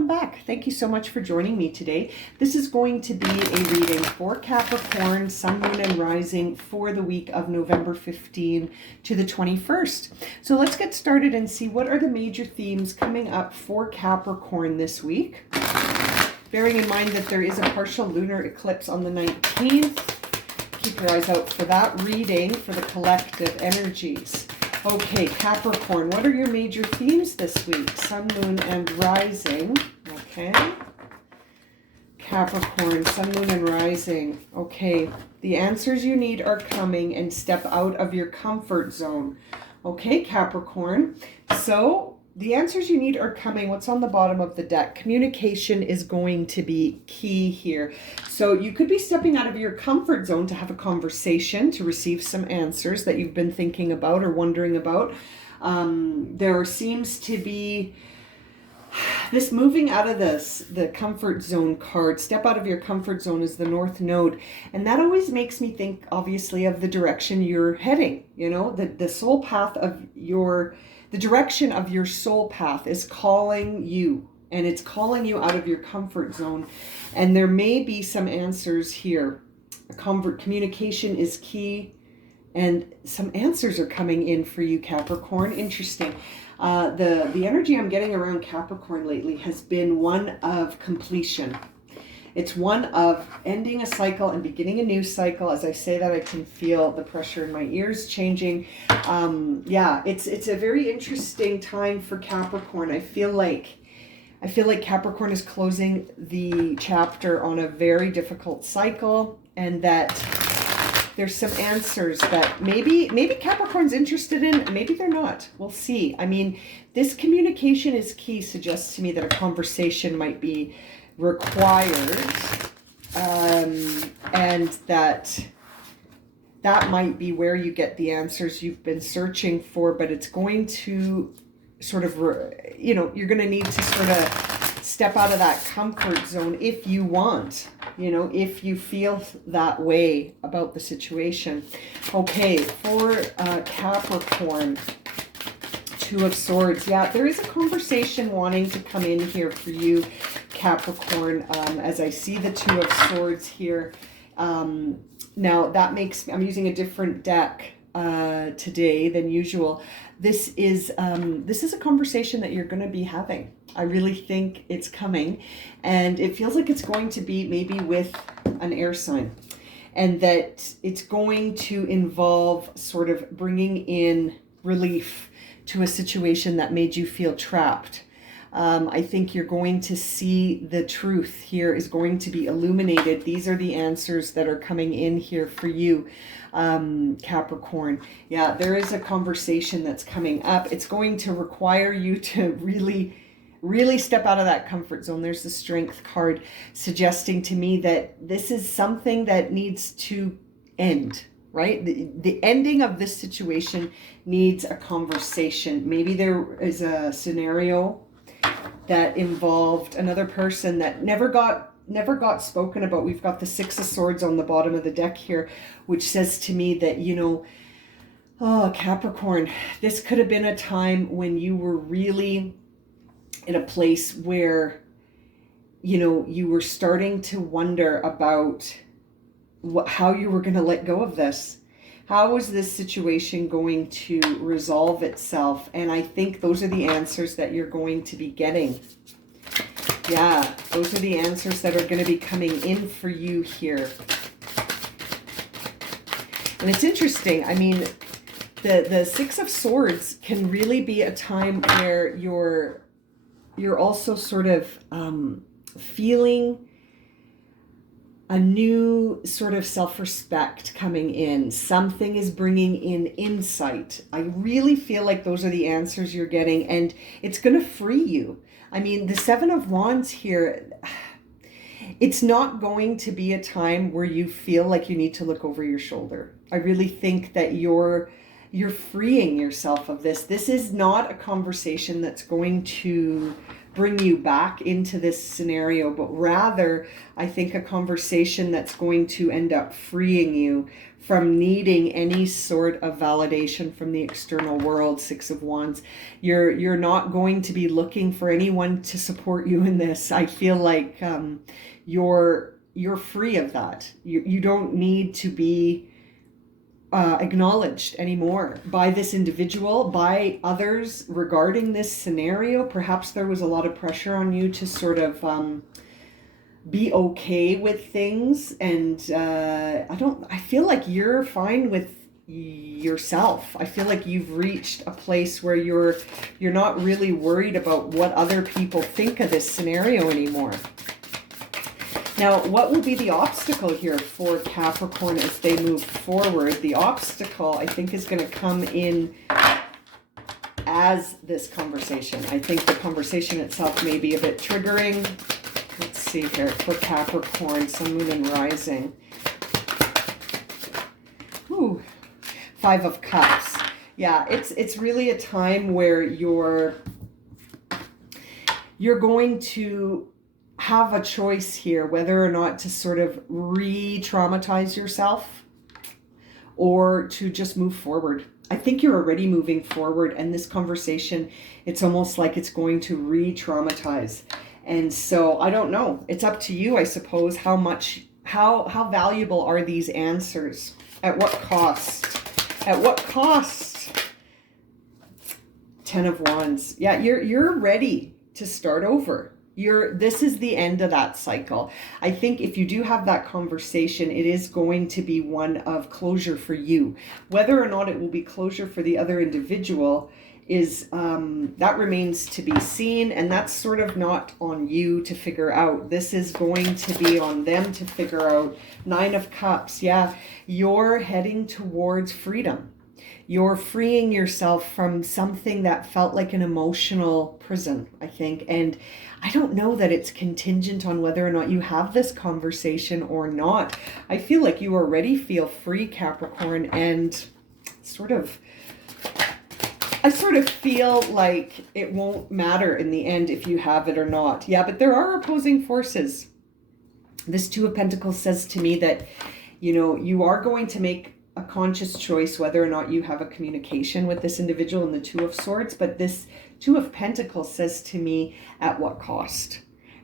welcome back. Thank you so much for joining me today. This is going to be a reading for Capricorn, Sun, Moon, and Rising for the week of November 15 to the 21st. So let's get started and see what are the major themes coming up for Capricorn this week. Bearing in mind that there is a partial lunar eclipse on the 19th. Keep your eyes out for that reading for the collective energies. Okay, Capricorn, what are your major themes this week? Sun, Moon, and Rising. Okay. Capricorn, Sun, Moon, and Rising. Okay, the answers you need are coming, and step out of your comfort zone. Okay, Capricorn. So the answers you need are coming. What's on the bottom of the deck? Communication is going to be key here. So you could be stepping out of your comfort zone to have a conversation, to receive some answers that you've been thinking about or wondering about. There seems to be this moving out of the comfort zone card. Step out of your comfort zone is the North Node. And that always makes me think, obviously, of the direction you're heading. You know, the soul path of the direction of your soul path is calling you, and it's calling you out of your comfort zone. And there may be some answers here. Communication is key, and some answers are coming in for you, Capricorn. Interesting. The energy I'm getting around Capricorn lately has been one of completion. It's one of ending a cycle and beginning a new cycle. As I say that, I can feel the pressure in my ears changing. Yeah, it's a very interesting time for Capricorn. I feel like Capricorn is closing the chapter on a very difficult cycle, and that there's some answers that maybe Capricorn's interested in, maybe they're not. We'll see. I mean, this communication is key suggests to me that a conversation might be required, and that might be where you get the answers you've been searching for, but it's going to sort of, you're going to need to sort of step out of that comfort zone if you want, if you feel that way about the situation. Okay, for Capricorn, Two of Swords. Yeah, there is a conversation wanting to come in here for you, Capricorn, as I see the Two of Swords here. Now that makes, I'm using a different deck today than usual. This is a conversation that you're going to be having. I really think it's coming, and it feels like it's going to be maybe with an air sign, and that it's going to involve sort of bringing in relief to a situation that made you feel trapped. I think you're going to see the truth here is going to be illuminated. These are the answers that are coming in here for you, Capricorn. Yeah, there is a conversation that's coming up. It's going to require you to really step out of that comfort zone. There's the Strength card suggesting to me that this is something that needs to end. Right? The ending of this situation needs a conversation. Maybe there is a scenario that involved another person that never got spoken about. We've got the Six of Swords on the bottom of the deck here, which says to me that, oh, Capricorn, this could have been a time when you were really in a place where, you were starting to wonder about how you were going to let go of this. How is this situation going to resolve itself? And I think those are the answers that you're going to be getting. Yeah, those are the answers that are going to be coming in for you here. And it's interesting. I mean, the Six of Swords can really be a time where you're also sort of feeling a new sort of self-respect coming in. Something is bringing in insight. I really feel like those are the answers you're getting, and it's going to free you. I mean, the Seven of Wands here, it's not going to be a time where you feel like you need to look over your shoulder. I really think that you're freeing yourself of this. This is not a conversation that's going to bring you back into this scenario, but rather I think a conversation that's going to end up freeing you from needing any sort of validation from the external world. 6 of Wands. You're not going to be looking for anyone to support you in this. I feel like you're free of that. You don't need to be acknowledged anymore by this individual, by others regarding this scenario. Perhaps there was a lot of pressure on you to sort of be okay with things, and I feel like you're fine with yourself. I feel like you've reached a place where you're not really worried about what other people think of this scenario anymore. Now, what will be the obstacle here for Capricorn as they move forward? The obstacle, I think, is going to come in as this conversation. I think the conversation itself may be a bit triggering. Let's see here for Capricorn, Sun, Moon, and Rising. Ooh, 5 of Cups. Yeah, it's really a time where you're going to have a choice here whether or not to sort of re-traumatize yourself or to just move forward. I think you're already moving forward, and this conversation, it's almost like it's going to re-traumatize. And so I don't know. It's up to you, I suppose, how valuable are these answers? At what cost? At what cost? 10 of Wands. Yeah, you're ready to start over. This is the end of that cycle. I think if you do have that conversation, it is going to be one of closure for you. Whether or not it will be closure for the other individual is that remains to be seen, and that's sort of not on you to figure out. This is going to be on them to figure out. 9 of Cups. Yeah, you're heading towards freedom. You're freeing yourself from something that felt like an emotional prison, I think. And I don't know that it's contingent on whether or not you have this conversation or not. I feel like you already feel free, Capricorn, and I sort of feel like it won't matter in the end if you have it or not. Yeah, but there are opposing forces. This 2 of Pentacles says to me that, you are going to make a conscious choice whether or not you have a communication with this individual in the 2 of Swords, but this 2 of Pentacles says to me, at what cost?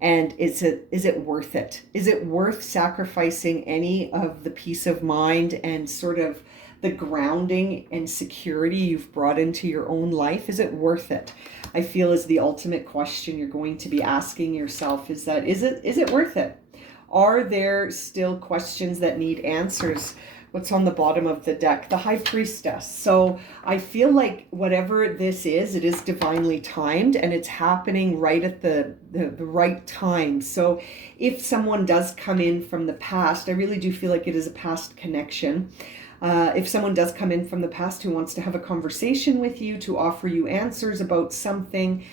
And is it worth it? Is it worth sacrificing any of the peace of mind and sort of the grounding and security you've brought into your own life? Is it worth it? I feel is the ultimate question you're going to be asking yourself, is it worth it? Are there still questions that need answers? What's on the bottom of the deck? The High Priestess. So I feel like whatever this is, it is divinely timed, and it's happening right at the right time. So if someone does come in from the past, I really do feel like it is a past connection. If someone does come in from the past who wants to have a conversation with you, to offer you answers about something,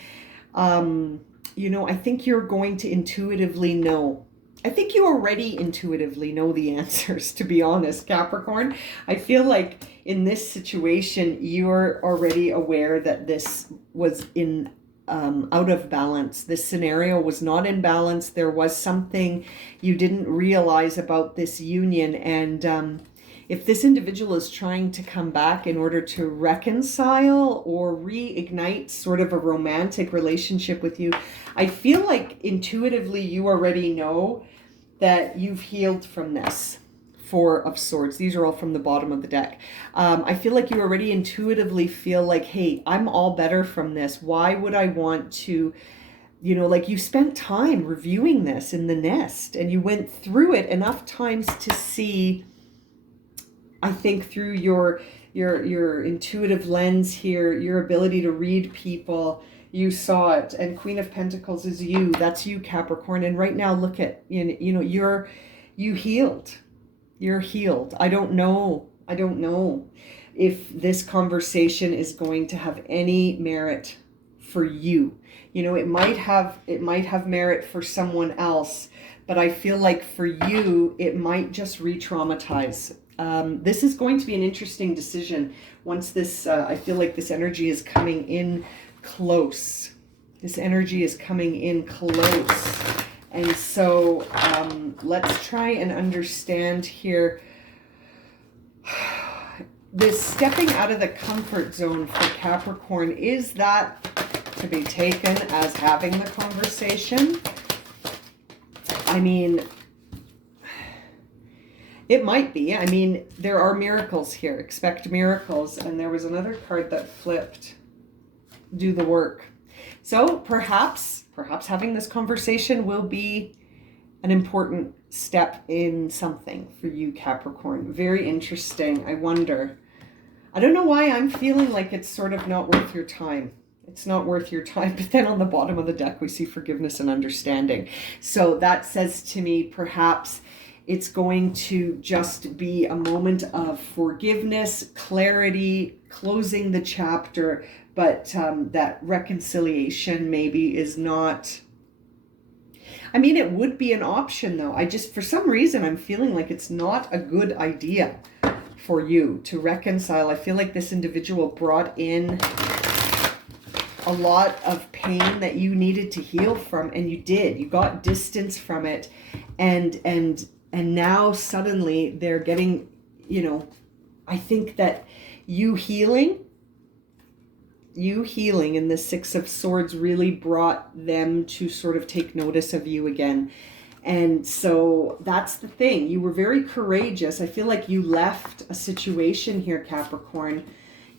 I think you're going to intuitively know. I think you already intuitively know the answers, to be honest, Capricorn. I feel like in this situation, you're already aware that this was out of balance. This scenario was not in balance. There was something you didn't realize about this union. And if this individual is trying to come back in order to reconcile or reignite sort of a romantic relationship with you, I feel like intuitively you already know that you've healed from this. 4 of Swords. These are all from the bottom of the deck. I feel like you already intuitively feel like, hey, I'm all better from this. Why would I want to, like you spent time reviewing this in the nest, and you went through it enough times to see, I think, through your intuitive lens here, your ability to read people, you saw it. And Queen of Pentacles is you. That's you, Capricorn. And right now, look at, you healed. You're healed. I don't know if this conversation is going to have any merit for you. It might have merit for someone else, but I feel like for you, it might just re-traumatize. This is going to be an interesting decision once this, I feel like this energy is coming in close. This energy is coming in close. And so let's try and understand here. This stepping out of the comfort zone for Capricorn, is that to be taken as having the conversation? I mean, it might be. I mean, there are miracles here. Expect miracles. And there was another card that flipped. Do the work. So perhaps having this conversation will be an important step in something for you, Capricorn. Very interesting. I wonder. I don't know why I'm feeling like it's sort of not worth your time. It's not worth your time. But then on the bottom of the deck, we see forgiveness and understanding. So that says to me, perhaps it's going to just be a moment of forgiveness, clarity, closing the chapter, but that reconciliation maybe is not... I mean, it would be an option though. For some reason, I'm feeling like it's not a good idea for you to reconcile. I feel like this individual brought in a lot of pain that you needed to heal from, and you did. You got distance from it, and now suddenly they're getting, I think that you healing in the Six of Swords really brought them to sort of take notice of you again. And so that's the thing. You were very courageous. I feel like you left a situation here, Capricorn.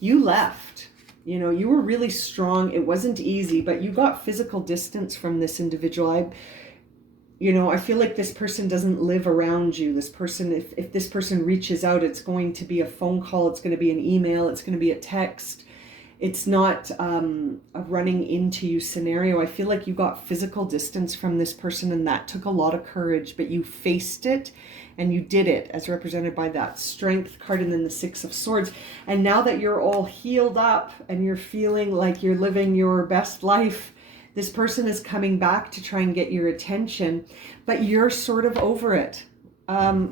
You left. You were really strong. It wasn't easy, but you got physical distance from this individual. I feel like this person doesn't live around you. This person, if this person reaches out, it's going to be a phone call. It's going to be an email. It's going to be a text. It's not a running into you scenario. I feel like you got physical distance from this person, and that took a lot of courage, but you faced it and you did it, as represented by that Strength card and then the Six of Swords. And now that you're all healed up and you're feeling like you're living your best life, this person is coming back to try and get your attention, but you're sort of over it. You're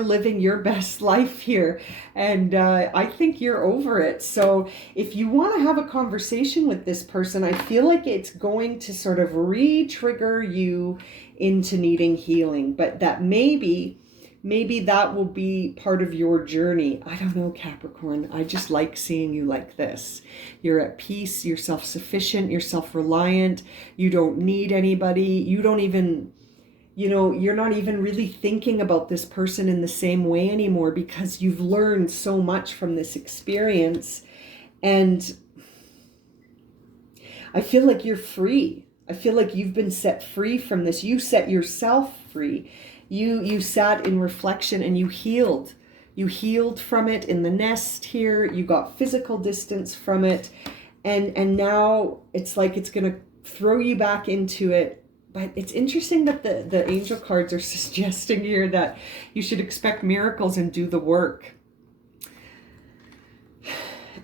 living your best life here, and I think you're over it. So if you want to have a conversation with this person, I feel like it's going to sort of re-trigger you into needing healing, but that maybe that will be part of your journey. I don't know, Capricorn. I just like seeing you like this. You're at peace, you're self-sufficient, you're self-reliant, you don't need anybody, you don't even... you're not even really thinking about this person in the same way anymore because you've learned so much from this experience. And I feel like you're free. I feel like you've been set free from this. You set yourself free. You sat in reflection and you healed. You healed from it in the nest here. You got physical distance from it. And now it's like it's going to throw you back into it. But it's interesting that the angel cards are suggesting here that you should expect miracles and do the work.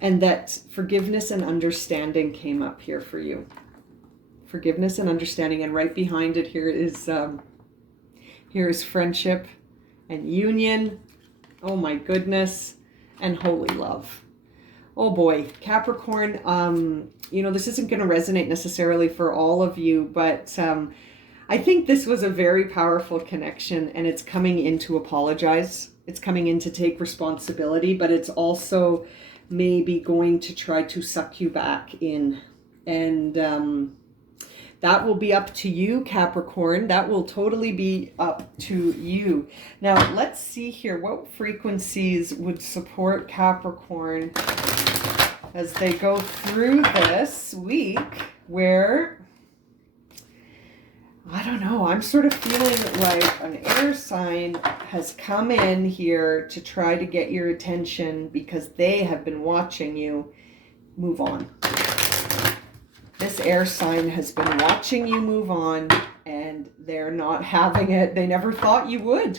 And that forgiveness and understanding came up here for you. Forgiveness and understanding. And right behind it here is friendship and union. Oh my goodness. And holy love. Oh boy, Capricorn, this isn't going to resonate necessarily for all of you, but I think this was a very powerful connection, and it's coming in to apologize. It's coming in to take responsibility, but it's also maybe going to try to suck you back in. And that will be up to you, Capricorn. That will totally be up to you. Now, let's see here. What frequencies would support Capricorn as they go through this week where, I don't know, I'm sort of feeling like an air sign has come in here to try to get your attention because they have been watching you move on. This air sign has been watching you move on, and they're not having it. They never thought you would.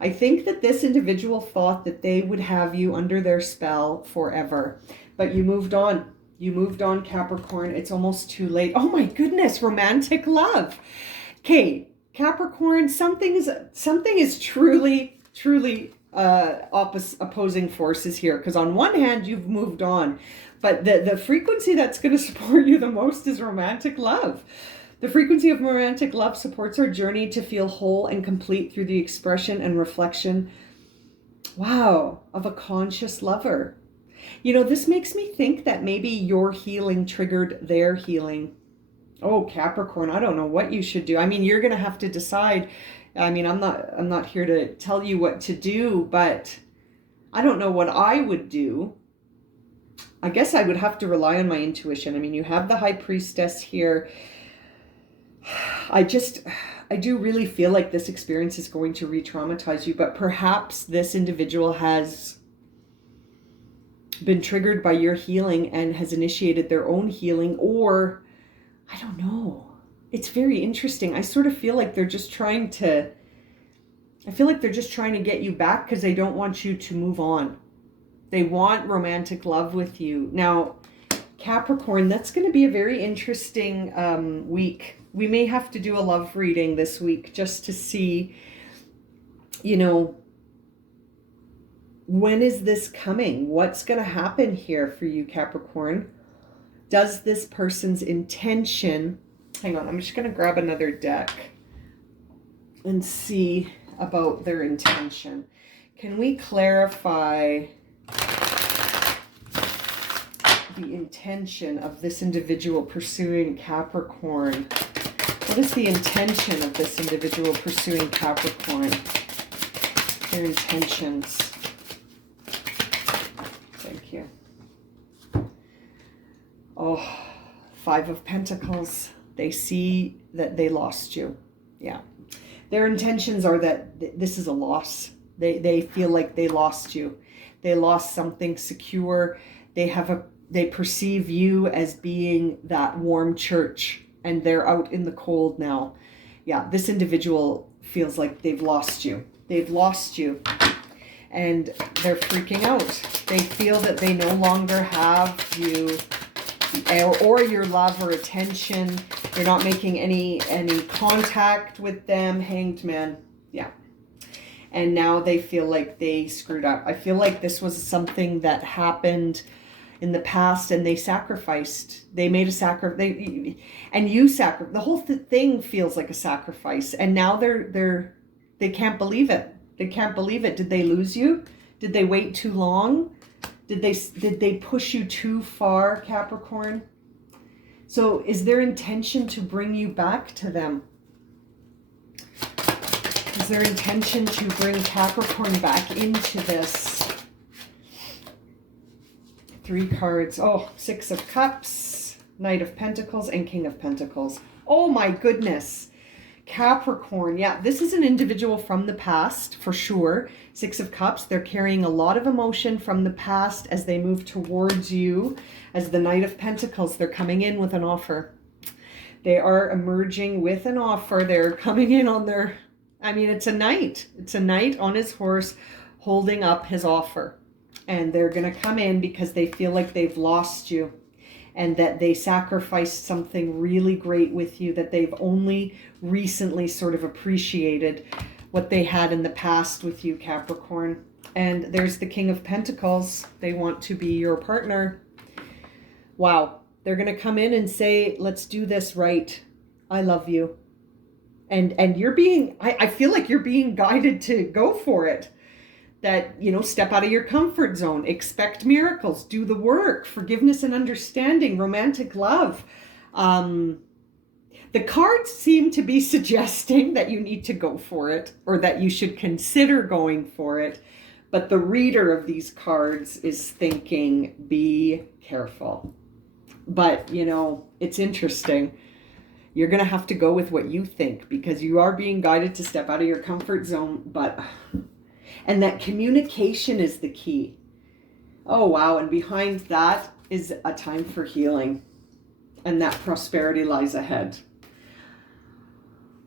I think that this individual thought that they would have you under their spell forever. But you moved on. You moved on, Capricorn. It's almost too late. Oh my goodness, romantic love. Okay, Capricorn, something is truly opposing forces here. Because on one hand, you've moved on. But the frequency that's going to support you the most is romantic love. The frequency of romantic love supports our journey to feel whole and complete through the expression and reflection, wow, of a conscious lover. You know, this makes me think that maybe your healing triggered their healing. Oh, Capricorn, I don't know what you should do. I mean, you're going to have to decide. I mean, I'm not here to tell you what to do, but I don't know what I would do. I guess I would have to rely on my intuition. I mean, you have the High Priestess here. I do really feel like this experience is going to re-traumatize you, but perhaps this individual has been triggered by your healing and has initiated their own healing, or I don't know. It's very interesting. I sort of feel like they're just trying to get you back because they don't want you to move on. They want romantic love with you. Now, Capricorn, that's going to be a very interesting week. We may have to do a love reading this week just to see, you know, when is this coming? What's going to happen here for you, Capricorn? Does this person's intention... Hang on, I'm just going to grab another deck and see about their intention. Can we clarify the intention of this individual pursuing Capricorn? What is the intention of this individual pursuing Capricorn? Their intentions. Thank you. Oh, Five of Pentacles. They see that they lost you. Yeah. Their intentions are that this is a loss. They feel like they lost you. They lost something secure. They perceive you as being that warm church, and they're out in the cold now. Yeah, this individual feels like they've lost you. They've lost you. And they're freaking out. They feel that they no longer have you or your love or attention. You're not making any contact with them. Hanged Man. Yeah. And now they feel like they screwed up. I feel like this was something that happened in the past and they sacrificed. They made a sacrifice. And you sacrificed. The whole thing feels like a sacrifice. And now they can't believe it. They can't believe it. Did they lose you? Did they wait too long? Did they push you too far, Capricorn? So is their intention to bring you back to them? Is their intention to bring Capricorn back into this? 3 cards. Oh, Six of Cups, Knight of Pentacles, and King of Pentacles. Oh my goodness. Capricorn, yeah, this is an individual from the past, for sure. Six of Cups, they're carrying a lot of emotion from the past as they move towards you. As the Knight of Pentacles, they're coming in with an offer. They are emerging with an offer. They're coming in on their... I mean, it's a knight. It's a knight on his horse holding up his offer. And they're going to come in because they feel like they've lost you. And that they sacrificed something really great with you, that they've only recently sort of appreciated what they had in the past with you, Capricorn. And there's the King of Pentacles. They want to be your partner. Wow. They're going to come in and say, let's do this right. I love you. And you're being, I feel like you're being guided to go for it. That, you know, step out of your comfort zone, expect miracles, do the work, forgiveness and understanding, romantic love. The cards seem to be suggesting that you need to go for it, or that you should consider going for it. But the reader of these cards is thinking, be careful. But, you know, it's interesting. You're going to have to go with what you think, because you are being guided to step out of your comfort zone, but... And that communication is the key. Oh, wow. And behind that is a time for healing. And that prosperity lies ahead.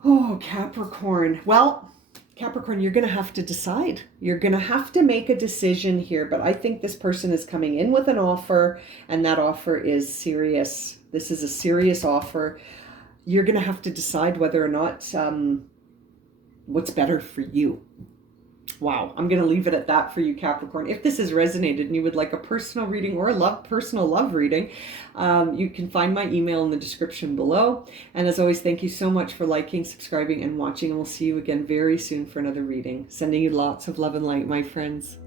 Oh, Capricorn. Well, Capricorn, you're going to have to decide. You're going to have to make a decision here. But I think this person is coming in with an offer. And that offer is serious. This is a serious offer. You're going to have to decide whether or not what's better for you. Wow, I'm going to leave it at that for you, Capricorn. If this has resonated and you would like a personal reading or a personal love reading, you can find my email in the description below. And as always, thank you so much for liking, subscribing, and watching. And we'll see you again very soon for another reading. Sending you lots of love and light, my friends.